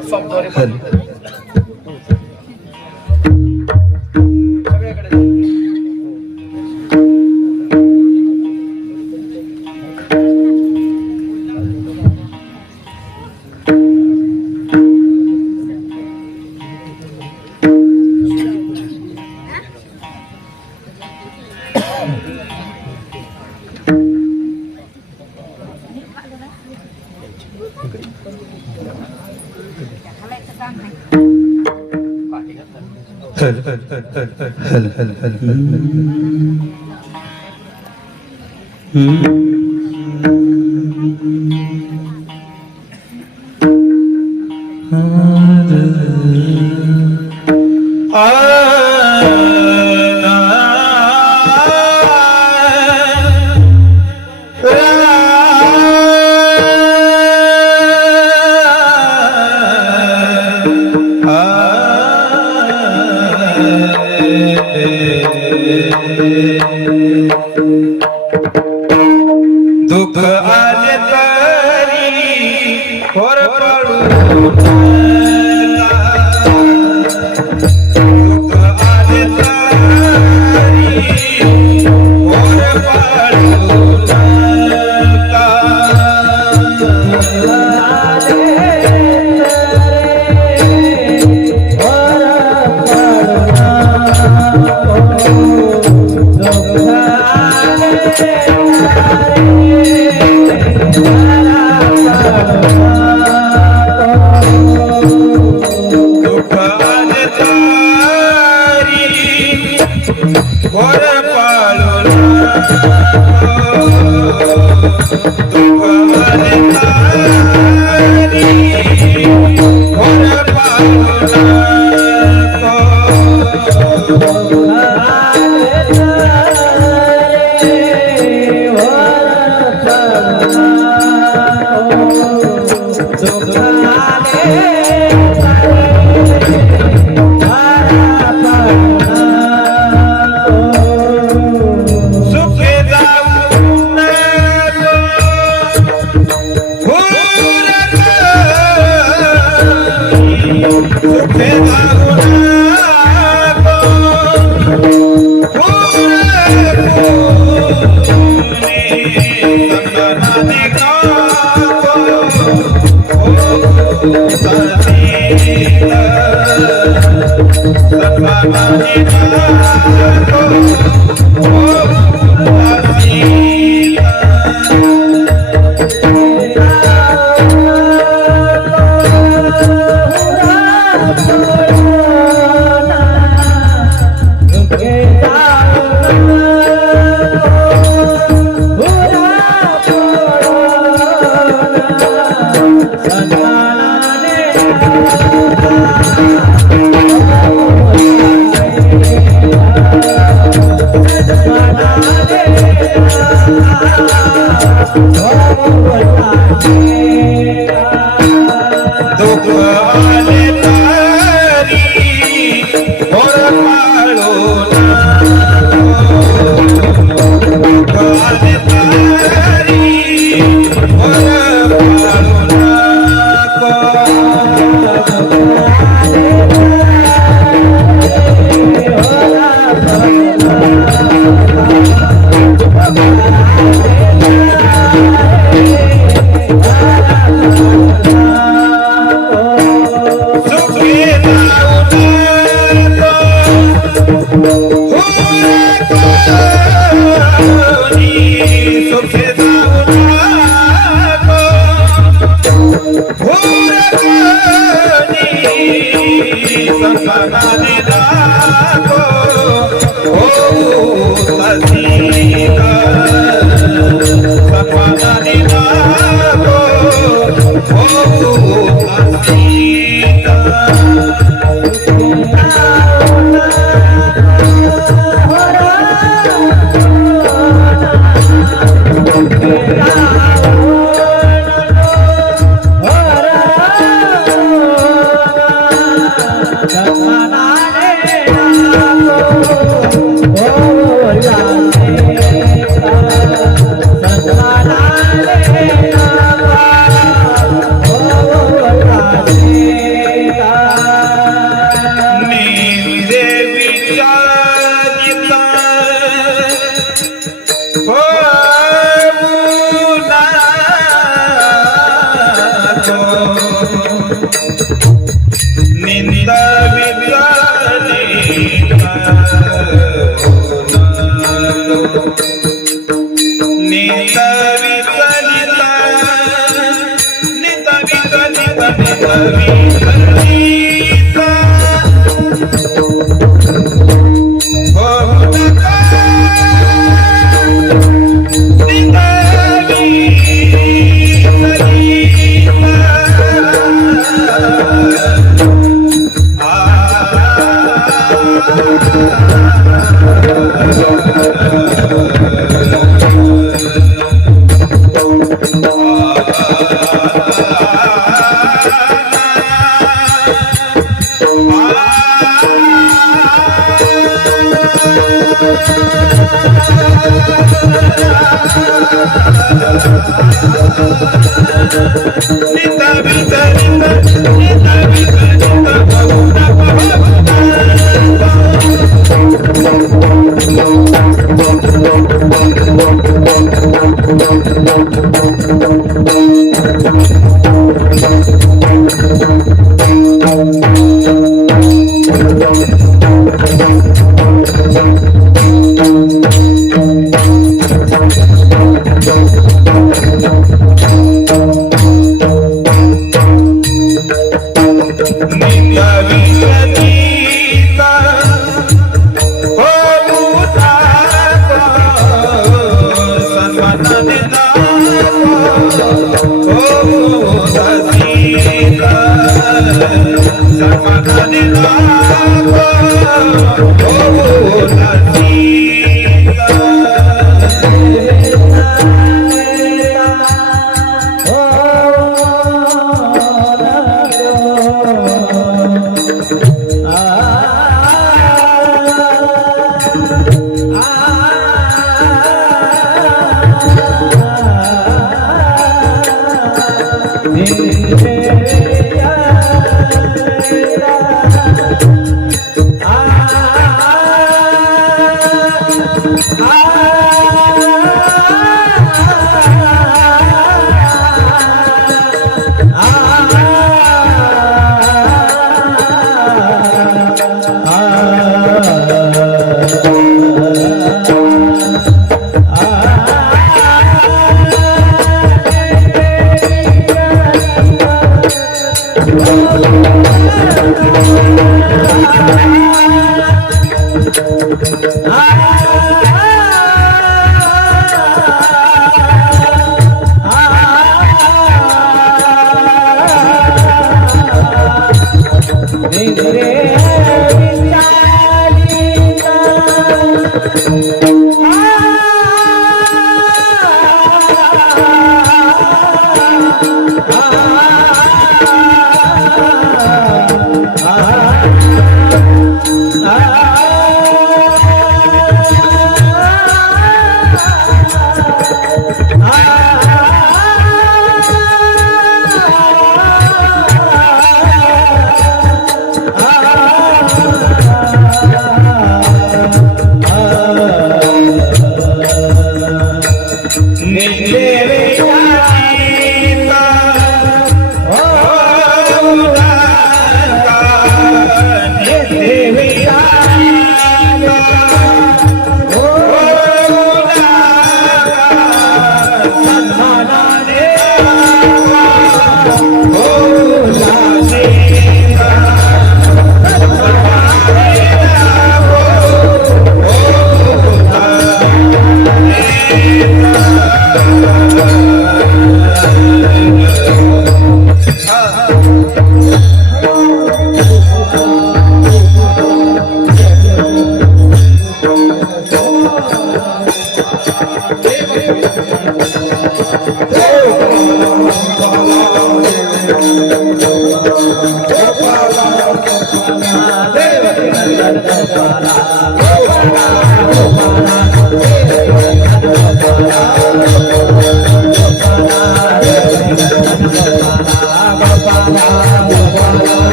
व्हॉट्सअपद्वारे दुःख आले तरी खोर पडू दुःख आले तरी खोर पडू Oh, Bye.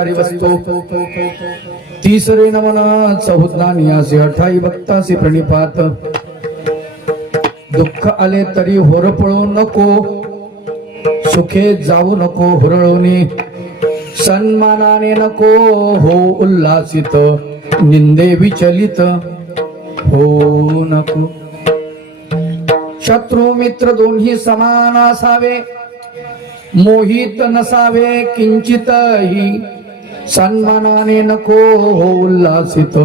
चारी वस्तू तिसरे नमन चौदा नियासी अठाई भक्तासी प्रणिपात दुःख आले तरी होरपळू नको सुखे जाऊ नको हुरळूनी सन्मानाने नको हो उल्हासित निंदे विचलित हो नको शत्रू मित्र दोन्ही समान असावे मोहित नसावे किंचितही सन्मानाने नको हो उल्हासित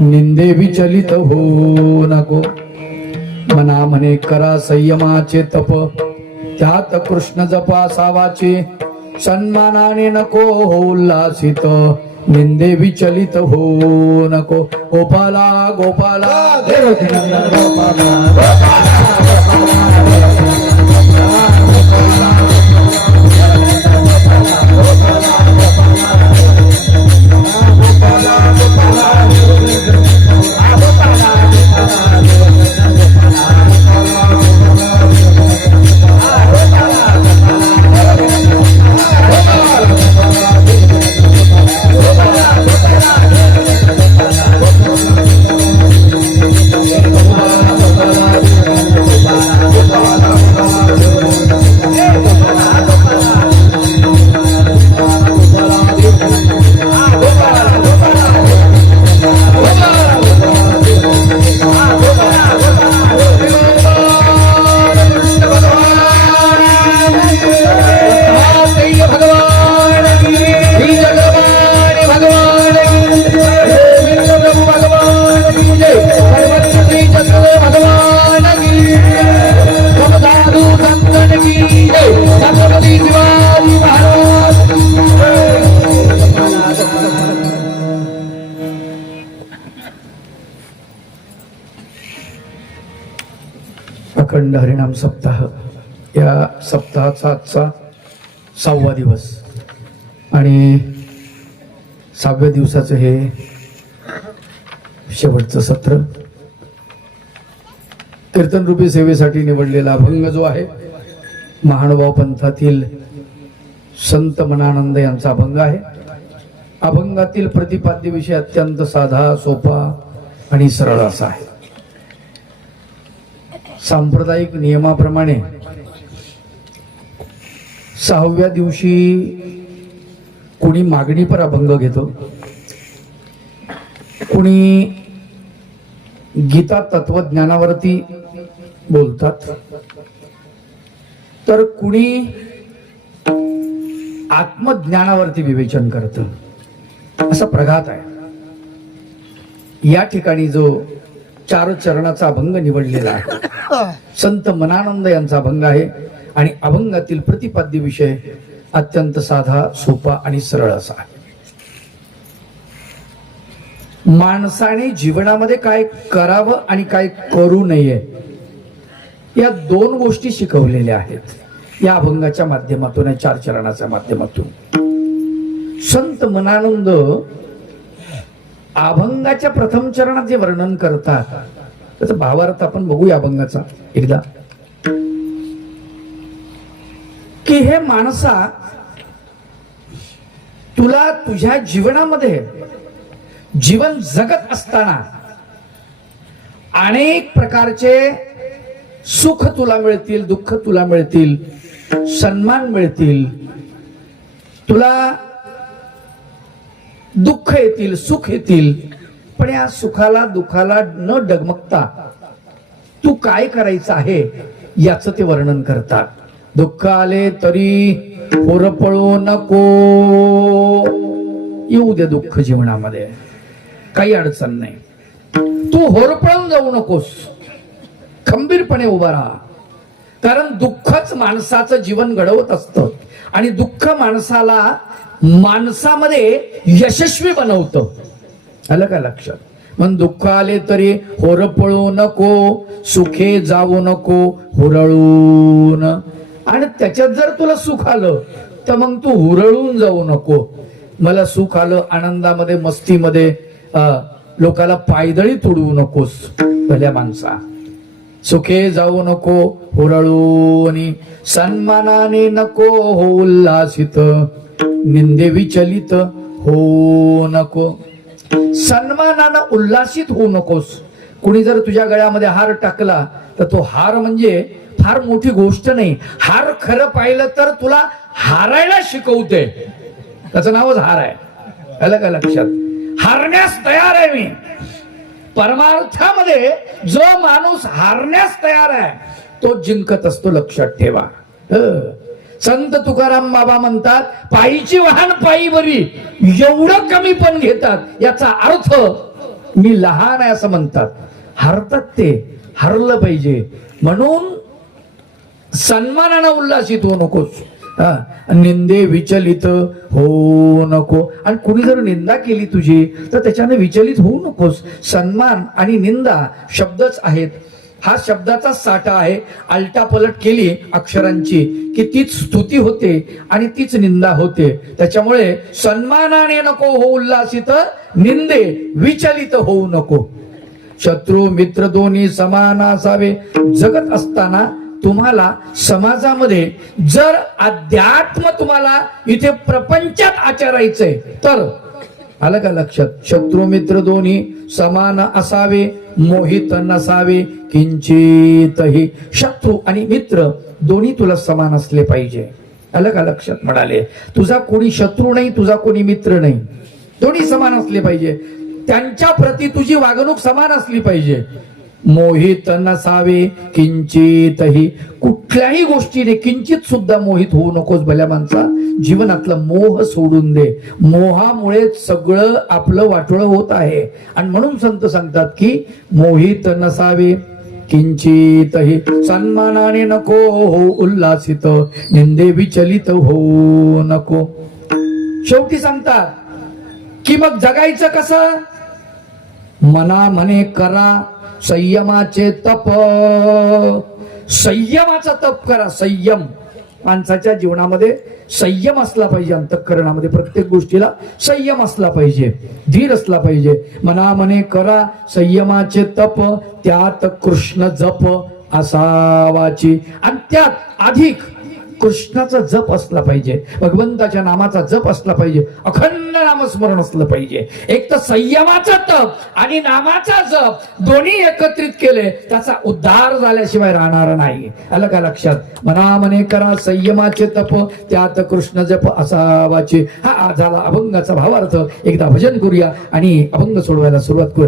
निंदे विचलित हो नको मना म्हणे करा संयमाचे तप त्यात कृष्ण जपा सावाचे सन्मानाने नको हो उल्हासित निंदे विचलित हो नको गोपाला गोपाला देवकी नंदन गोपाला अखंड हरिनाम सप्ताह या सप्ताहाचा आजचा 6वा दिवस आणि 6व्या दिवसाचं हे शेवटचं सत्र कीर्तन रूपी सेवेसाठी निवडलेला अभंग जो आहे महानुभाव पंथातील संत मनानंद यांचा अभंग आहे. अभंगातील प्रतिपाद्य विषय अत्यंत साधा सोपा आणि सरळ असा आहे. सांप्रदायिक नियमाप्रमाणे 6व्या दिवशी कुणी मागणी पर अभंग घेतो, कुणी गीता तत्वज्ञानावरती बोलतात, तर कुणी आत्मज्ञानावरती विवेचन करतं. असा प्रघात आहे. या ठिकाणी जो 4 चरणाचा अभंग निवडलेला आहे संत मनानंद यांचा अभंग आहे आणि अभंगातील प्रतिपाद्य विषय अत्यंत साधा सोपा आणि सरळ असा आहे. माणसाने जीवनामध्ये काय करावं आणि काय करू नये या 2 गोष्टी शिकवलेल्या आहेत या अभंगाच्या माध्यमातून, 4 चरणाच्या माध्यमातून. संत मनानंद अभंगाच्या प्रथम चरणात जे वर्णन करतात त्याचा भावार्थ आपण बघूया अभंगाचा एकदा. की हे माणसा, तुला तुझ्या जीवनामध्ये जीवन जगत असताना अनेक प्रकारचे सुख तुला मिळतील, दुःख तुला मिळतील, सन्मान मिळतील, तुला दुःख येतील, सुख येतील. पण या सुखाला दुःखाला न डगमगता तू काय करायचं आहे याचं ते वर्णन करतात. दुःख आले तरी होरपळू नको. येऊ दे दुःख जीवनामध्ये, काही अडचण नाही, तू होरपळून जाऊ नकोस, खंबीरपणे उभा राहा. कारण दुःखच माणसाचं जीवन घडवत असतं आणि दुःख माणसाला माणसामध्ये यशस्वी बनवतं. आलं का लक्षात? मग दुःख आले तरी होरपळू नको, सुखे जाऊ नको हुरळून. आणि त्याच्यात जर तुला सुख आलं तर मग तू हुरळून जाऊ नको. मला सुख आलं, आनंदामध्ये मस्तीमध्ये लोकाला पायदळी तुडवू नकोस. भल्या माणसा, सुखे जाऊ नको हुरळून, सन्मानाने नको हो उल्हासित. निंदे विचलित हो नको. सन्मानानं उल्हासित होऊ नकोस. कुणी जर तुझ्या गळ्यामध्ये हार टाकला तर तो हार म्हणजे फार मोठी गोष्ट नाही. हार खरं पाहिलं तर तुला हारायला शिकवते. त्याचं नावच हार आहे. आलं का लक्षात? हारण्यास तयार आहे मी. परमार्थामध्ये जो माणूस हारण्यास तयार आहे तो जिंकत असतो. लक्षात ठेवा. संत तुकाराम बाबा म्हणतात, पायीची वाहन पायी बरी. एवढं कमी पण घेतात याचा अर्थ मी लहान आहे असं म्हणतात. हरतात ते. हरलं पाहिजे म्हणून सन्मानानं उल्हासित होऊ नकोस. निंदे विचलित होऊ नको. आणि कुणी जर निंदा केली तुझी तर त्याच्याने विचलित होऊ नकोस. सन्मान आणि निंदा शब्दच आहेत. हा शब्दाचा साठा आहे. आलटापलट केली अक्षरांची की तीच स्तुती होते आणि तीच निंदा होते. त्याच्यामुळे सन्मानाने नको हो उल्हासित, निंदे विचलित होऊ नको. शत्रू मित्र दोन्ही समान असावे. जगत असताना तुम्हाला समाजामध्ये जर अध्यात्म तुम्हाला इथे प्रपंचात आचरायचंय तर आलं का लक्षात? शत्रू मित्र दोन्ही समान असावे, मोहित नसावे किंचितही. शत्रू आणि मित्र दोन्ही तुला समान असले पाहिजे. आलं का लक्षात? म्हणाले तुझा कोणी शत्रू नाही, तुझा कोणी मित्र नाही. दोन्ही समान असले पाहिजे. त्यांच्या प्रती तुझी वागणूक समान असली पाहिजे. मोहित नसावे किंचितही. कुठल्याही गोष्टीने किंचित सुद्धा मोहित होऊ नकोस. भल्या माणसा, जीवनातला मोह सोडून दे. मोहामुळे सगळं आपलं वाटोळं होत आहे. आणि म्हणून संत सांगतात की मोहित नसावे किंचितही. सन्मानाने नको हो उल्हासित, निंदे विचलित होऊ नको. शेवटी सांगतात की मग जगायचं कसं? मना मने करा संयमाचे तप. संयमाचा तप करा. संयम. माणसाच्या जीवनामध्ये संयम असला पाहिजे. अंतःकरणामध्ये प्रत्येक गोष्टीला संयम असला पाहिजे, धीर असला पाहिजे. मना मने करा संयमाचे तप, त्यात कृष्ण जप असावाची. आणि त्यात अधिक कृष्णाचा जप असला पाहिजे, भगवंताच्या नामाचा जप असला पाहिजे, अखंड नामस्मरण असलं पाहिजे. एक तर संयमाचा तप आणि नामाचा जप दोन्ही एकत्रित केले त्याचा उद्धार झाल्याशिवाय राहणार नाही. आलं का लक्षात? मना मने करा संयमाचे तप, त्यात कृष्ण जप असावाचे. हा झाला अभंगाचा भावार्थ. एकदा भजन करूया आणि अभंग सोडवायला सुरुवात करू.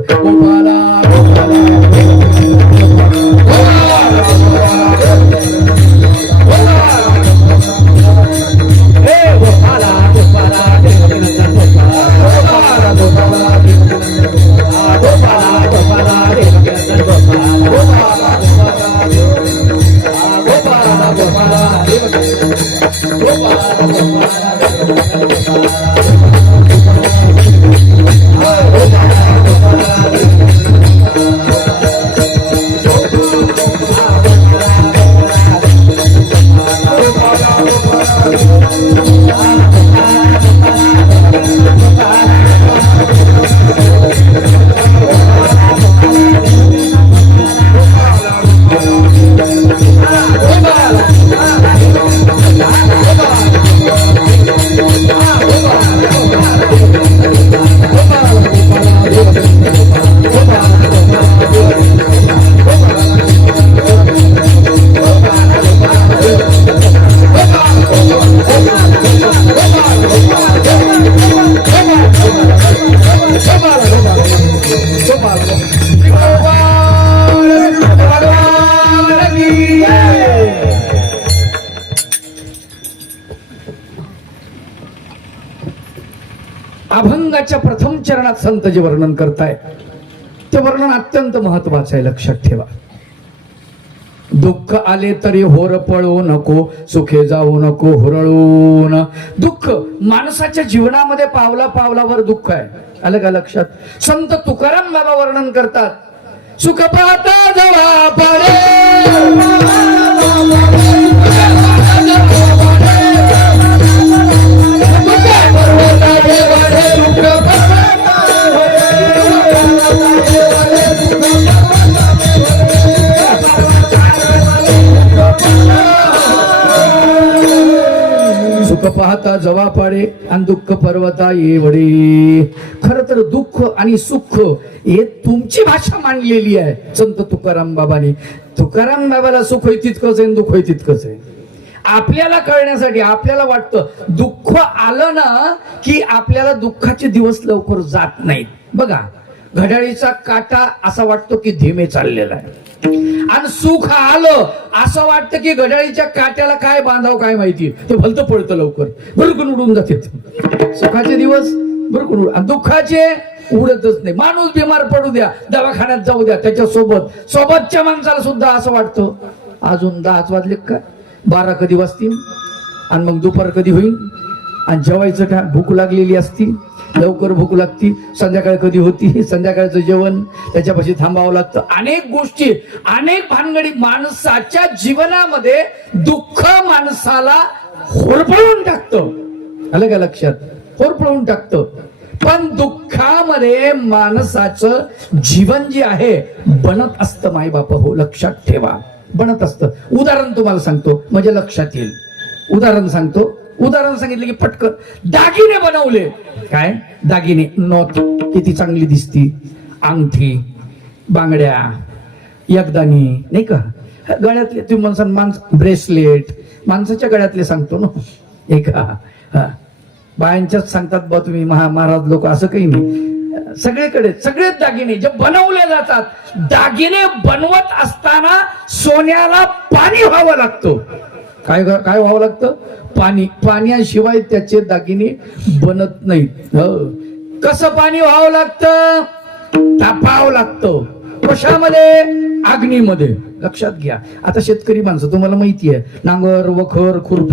अभंगाच्या प्रथम चरणात संत जे वर्णन करताय ते वर्णन अत्यंत महत्वाचं आहे. लक्षात ठेवा. दुःख आले तरी होर पळू नको, सुखे जाऊ नको हुरळून. दुःख माणसाच्या जीवनामध्ये पावला पावलावर दुःख आहे. आलं का लक्षात? संत तुकाराम बाबा वर्णन करतात, सुख पाहता जवा पाडे, सुख पाहता जवा पाडे आणि दुःख पर्वता येवडे. खर तर दुःख आणि सुख हे तुमची भाषा मांडलेली आहे संत तुकाराम बाबांनी. तुकाराम बाबाला सुख होय तितकंच आहे आणि दुःख होय तितकंच आहे. आपल्याला कळण्यासाठी आपल्याला वाटतं दुःख आलं ना की आपल्याला दुःखाचे दिवस लवकर जात नाहीत. बघा, घड्याळीचा काटा असा वाटतो की धीमे चाललेला आहे, आणि सुख आलं असं वाटतं की घड्याळीच्या काट्याला काय बांधावं काय माहिती, ते भलतं पळतं लवकर, भरकून उडून जाते. सुखाचे दिवस भरकून उड, दुःखाचे उडतच नाही. माणूस बिमार पडू द्या, दवाखान्यात जाऊ द्या, त्याच्या सोबतच्या माणसाला सुद्धा असं वाटतं अजून 10 वाजले का, 12 कधी वाजतील, आणि मग दुपार कधी होईल, आणि जेवायचं का, भूक लागलेली असती, लवकर भूक लागती, संध्याकाळ कधी होती, संध्याकाळचं जेवण, त्याच्यापाशी थांबावं लागतं. अनेक गोष्टी, अनेक भानगडी. माणसाच्या जीवनामध्ये दुःख माणसाला होरपळून टाकतं. आलं का लक्षात? होरपळून टाकतं. पण दुःखामध्ये माणसाचं जीवन जे आहे बनत असतं मायबाप हो, लक्षात ठेवा, बनत असतं. उदाहरण तुम्हाला सांगतो म्हणजे लक्षात येईल. उदाहरण सांगतो. उदाहरण सांगितलं की पटकन. दागिने बनवले, काय दागिने, नथ किती चांगली दिसती, अंगठी, बांगड्या, एकदाणी, नाही का, गळ्यातले तुम्ही म्हणसान ब्रेसलेट, माणसाच्या गळ्यातले सांगतो ना, एका बायांच्याच सांगतात बा तुम्ही महाराज लोक, असं काही नाही. सगळीकडे सगळेच दागिने जे बनवले जातात, दागिने बनवत असताना सोन्याला पाणी व्हावं लागतं. काय काय व्हावं लागतं? पाणी. पाण्याशिवाय त्याचे दागिने बनत नाहीत. कसं पाणी व्हावं लागतं? तापावं लागतं. कशामध्ये? अग्नीमध्ये. लक्षात घ्या. आता शेतकरी माणसं तुम्हाला माहिती आहे, नांगर, वखर, खुरप,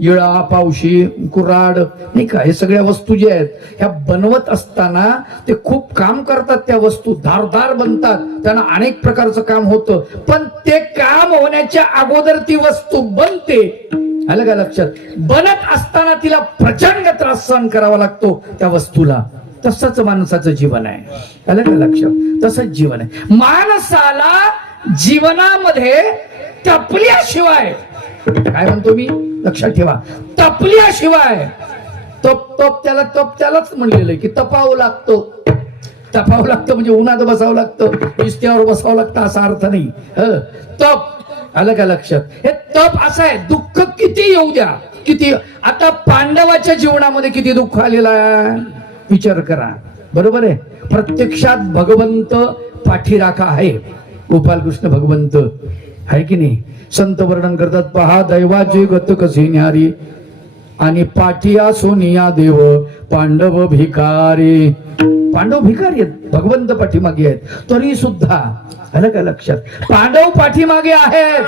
इळा, पावशी, कुऱ्हाड, नाही का, हे सगळ्या वस्तू ज्या आहेत ह्या बनवत असताना ते खूप काम करतात. त्या वस्तू धारदार बनतात, त्यांना अनेक प्रकारचं काम होतं. पण ते काम होण्याच्या अगोदर ती वस्तू बनते. आलं का लक्षात? बनत असताना तिला प्रचंड त्रास सहन करावा लागतो त्या वस्तूला. तसंच माणसाचं जीवन आहे. आलं का लक्षात? तसंच जीवन आहे. माणसाला जीवनामध्ये तपल्याशिवाय, काय म्हणतो मी, लक्षात ठेवा, तपल्याशिवाय, तप त्यालाच म्हणलेलं आहे की तपावं लागतं. तपावं लागतं म्हणजे उन्हात बसावं लागतं, इस्त्यावर बसावं लागतं असा अर्थ नाही. तप. आलं का लक्षात? हे तप असं आहे. दुःख किती येऊ द्या, किती. आता पांडवाच्या जीवनामध्ये किती दुःख आलेलं आहे विचार करा. बरोबर आहे? प्रत्यक्षात भगवंत पाठीराखा आहे. गोपालकृष्ण भगवंत आहे की नाही? संत वर्णन करतात, पहा दैवाची गत कशी न्यारी, आणि पाठिया सोनिया देव पांडव भिकारी. पांडव भिकारी आहेत, भगवंत पाठीमागे आहेत. तरी सुद्धा आलं का लक्षात? पांडव पाठीमागे आहेत.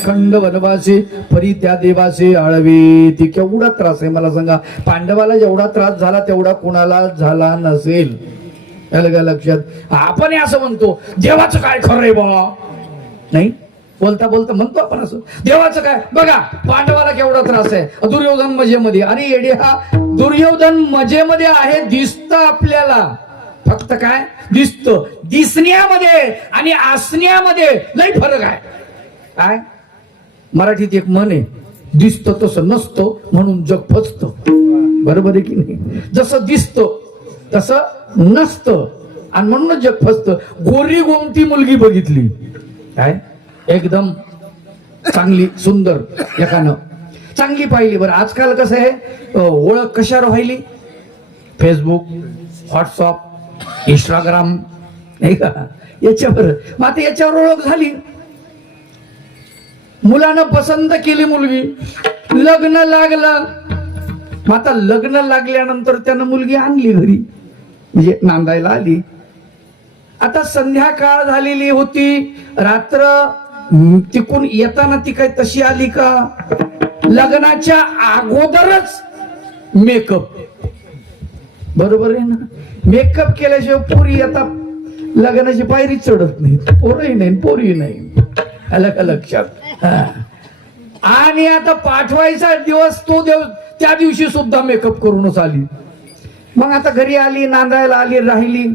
खंड वनवासी परी त्या देवाचे आळवी. ती केवढा त्रास आहे मला सांगा. पांडवाला जेवढा त्रास झाला तेवढा कुणाला झाला नसेल. लक्षात? आपण असं म्हणतो देवाचं काय खरंय बा, नाही बोलता बोलता म्हणतो आपण असं, देवाचं काय. बघा पांडवाला केवढा त्रास आहे. दुर्योधन मजेमध्ये. अरे येडे, हा दुर्योधन मजेमध्ये आहे दिसतं आपल्याला, फक्त काय दिसतं. दिसण्यामध्ये आणि असण्यामध्ये लई फरक आहे. काय मराठीत एक म्हण आहे, दिसतं तसं नसतं म्हणून जग फसतं. बरोबर आहे की नाही? जसं दिसतं तसं नसतं आणि म्हणून जग फसतं. गोरी गोमती मुलगी बघितली, काय एकदम चांगली सुंदर, एकानं चांगली पाहिली. बरं आजकाल कसं आहे, ओळख कशावर व्हायली? फेसबुक, व्हॉट्सअप, इंस्टाग्राम, नाही का, याच्यावर. मग आता याच्यावर ओळख झाली, मुलानं पसंत केली मुलगी, लग्न लागलं. मग आता लग्न लागल्यानंतर त्यानं मुलगी आणली घरी, म्हणजे नांदायला आली. आता संध्याकाळ झालेली होती, रात्र. तिकून येताना ती काय तशी आली का? लग्नाच्या अगोदरच मेकअप. बरोबर आहे ना? मेकअप केल्याशिवाय पोरी आता लग्नाची पायरी चढत नाही, पोरही नाही पोरी नाही. आलं का लक्षात? हा. आणि आता पाठवायचा दिवस तो त्या दिवशी सुद्धा मेकअप करूनच आली. मग आता घरी आली, नांदायला आली, राहिली.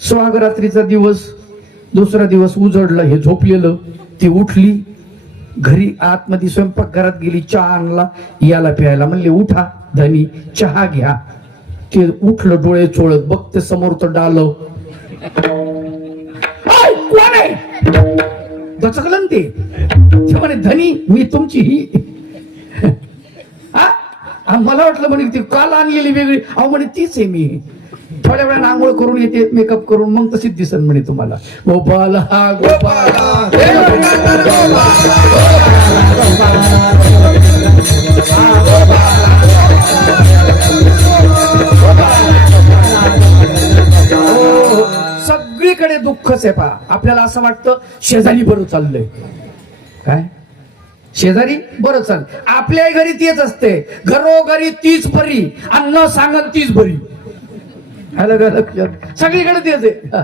स्वागरात्रीचा दिवस, दुसरा दिवस उजडलं, हे झोपलेलं. ती उठली, घरी आतमध्ये स्वयंपाकघरात गेली, चहा आणला, याला प्यायला म्हणले उठा धनी चहा घ्या. ते उठलं, डोळे चोळत बघते समोर तर डालं. कोण आहे? दचकलं ते. म्हणे धनी मी तुमची ही. मला वाटलं म्हणे ती काल आणलेली वेगळी. अहो म्हणे तीच आहे मी. थोड्या वेळा आंघोळ करून येते, मेकअप करून, मग तशीच दिसन म्हणे तुम्हाला. गोपाल हा गोपाल, सगळीकडे दुःखच आहे. पहा, आपल्याला असं वाटतं शेजारी बरं चाललंय. काय शेजारी बरं चाल? आपल्या घरी तेच असते, घरोघरी तीच बरी आणि न सांगत तीच बरी. सगळीकडे तेच आहे,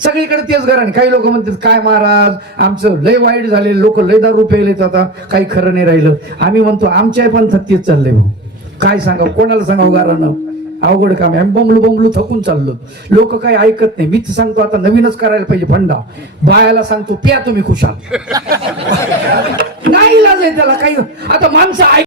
सगळीकडे तेच घराने. काही लोक म्हणतात काय महाराज आमचं लय वाईट झाले, लोक लय दारू प्यायलेत, आता काही खरं नाही राहिलं. आम्ही म्हणतो आमच्या पण तेच चाललंय भाऊ. काय सांगावं, कोणाला सांगावं घरानं? अवघड काम आहे. बमलू बमलू थकून चाललो. लोक काही ऐकत नाही. मीच सांगतो आता नवीनच करायला पाहिजे फंडा. बायाला सांगतो प्या तुम्ही खुशाल. नाही इलाज आहे त्याला काही. आता माणसं